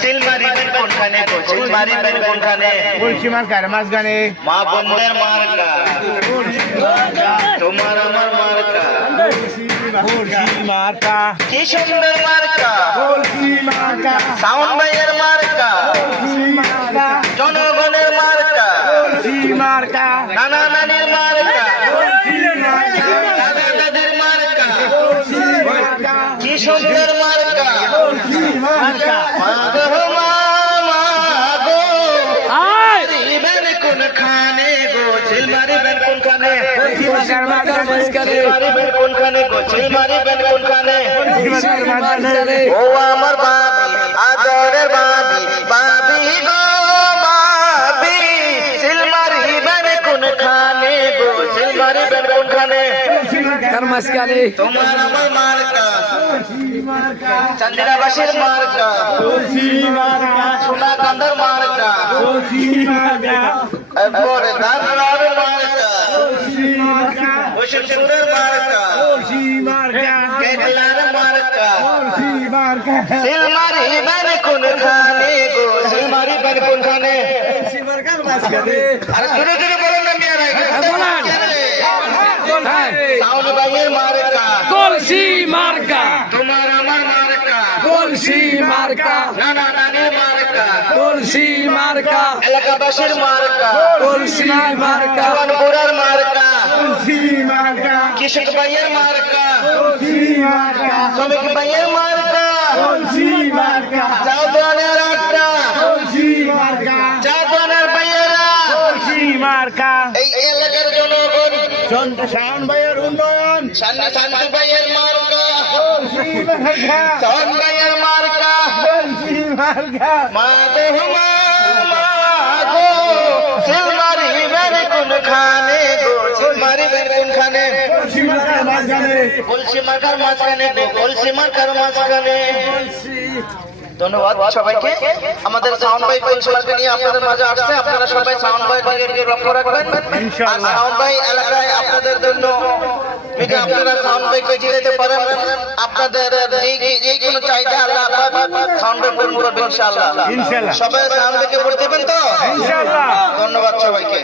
চিল মারিবেন কোনখানে গো চিল মারিবেন কোনখানে বলছি মার্কার মাঝখানে মা বোনদের মার্কা তোমার আমার মার্কা বলছি মার্কা কি সুন্দর মার্কা বলছি মার্কা সাউন্ড ভাইয়ের মার্কা বলছি মার্কা জনগণের মার্কা বলছি মার্কা নানা নানির মার্কা বলছি মার্কা দাদা দাদির মার্কা বলছি মার্কা কি সুন্দর মার্কা বলছি মার্কা মাগো মামা গো মারিবেন কোনখানে গো চিল মারিবেন কোনখানে মার্কার মাঝখানে মারিবেন কোনখানে গো চিল মারিবেন কোনখানে মার্কার মাঝখানে ও আমার বাবি আদরের বাবি বাবি গো বাবি চিল মারিবেন কোনখানে গো চিল মারিবেন কোনখানে মার্কার মাঝখানে তোমার আমার মার্কা বলছি মার্কা চন্দ্রাবাসীর মার্কা বলছি মার্কা সোনাকান্দার মার্কা বলছি মার্কা এরপরে দাদরার মার্কা বলছি মার্কা হোসেনপুরের মার্কা বলছি মার্কা কেটলার মার্কা বলছি মার্কা চিল মারিবেন কোনখানে গো চিল মারিবেন কোনখানে বলছি মার্কার মাঝখানে আরে জোরে জোরে বলেন না মিয়ারা সাউন্ড ভাইয়ের মার্কা কলসি মার্কা তোমার আমার মার্কা কলসি মার্কা নানা নানির মার্কা কলসি মার্কা এলাকাবাসীর মার্কা কলসি মার্কা জওয়ানপুরের মার্কা বলছি মার্কা কৃষক ভাইয়ের মার্কা বলছি মার্কা শ্রমিক ভাইয়ের মার্কা বলছি মার্কা চাউদানের আড্ডা বলছি মার্কা চাউদানের ভাইয়েরা বলছি মার্কা এই এলাকার জনগণ শান ভাইয়ের উন্নয়ন শান্তি ভাইয়ের মার্কা বলছি মার্কা সন ভাইয়ের মার্কা বলছি মার্কা মা গো মা গো চিল মারিবেন কোনখানে গো চিল মারিবেন কোনখানে বলছি মার্কার মাঝখানে কলসি মার্কার মাঝখানে গো কলসি মার্কার মাঝখানে ধন্যবাদ সবাইকে আমাদের সাউন্ড ভাই কলসিমাকে নিয়ে আপনাদের মাঝে আসছে আপনারা সবাই সাউন্ড ভাই দিকে লক্ষ্য রাখবেন আর সাউন্ড ভাই এলাকায় আপনাদের জন্য যদি আপনারা সাউন্ড ভাইকে জিরাইতে পারেন আপনাদের যেই কোনো চাহিদা আল্লাহ সাউন্ড ভাই পূরণ করবে ইনশাআল্লাহ ইনশাআল্লাহ সবাই সাউন্ড ভাইকে ভোট দেবেন তো ইনশাআল্লাহ ধন্যবাদ সবাইকে